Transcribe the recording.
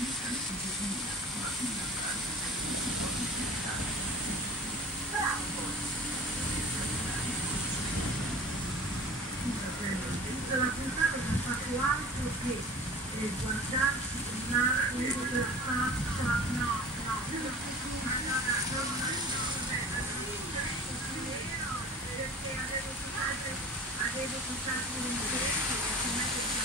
La puntata non fa più altro che guardarsi il mare della faccia, no, perché avevo toccato le interesse,